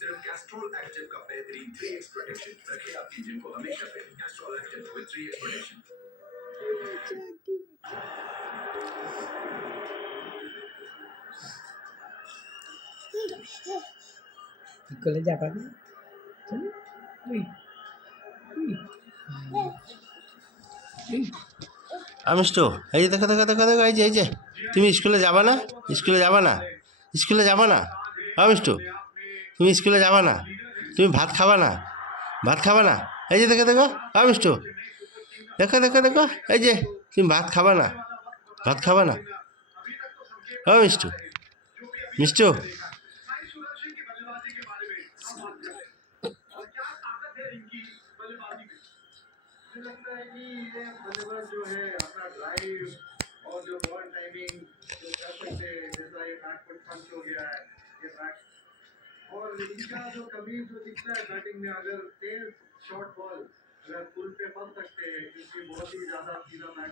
सिर्फ Castrol active का बेहतरीन 3x प्रोटेक्शन रखे आपकी इंजन को हमेशा fit. Castrol active with 3x protection. করে যাবা না আমিষ্টু এই যে দেখো দেখো দেখো দেখো এই যে তুমি স্কুলে যাবা না স্কুলে যাবা না স্কুলে যাবা না আমিষ্টু তুমি স্কুলে যাবা না তুমি ভাত খাবা না ভাত খাবা না এই যে দেখো দেখো আমিষ্টু দেখো দেখো দেখো এই যে তুমি ভাত খাবা না ভাত খাবা না মিষ্টু মিষ্টু मुझे लगता है कि ये बल्लेबाज जो है अपना ड्राइव और जो बॉल टाइमिंग जो कर सकते हैं, जैसा ये बैकफुट पंच हो गया है, ये बैक और इनका जो कभी जो दिखता है बैटिंग में, अगर तेज शॉर्ट बॉल अगर पुल पे बन सकते हैं, क्योंकि बहुत ही ज्यादा सीधा बैट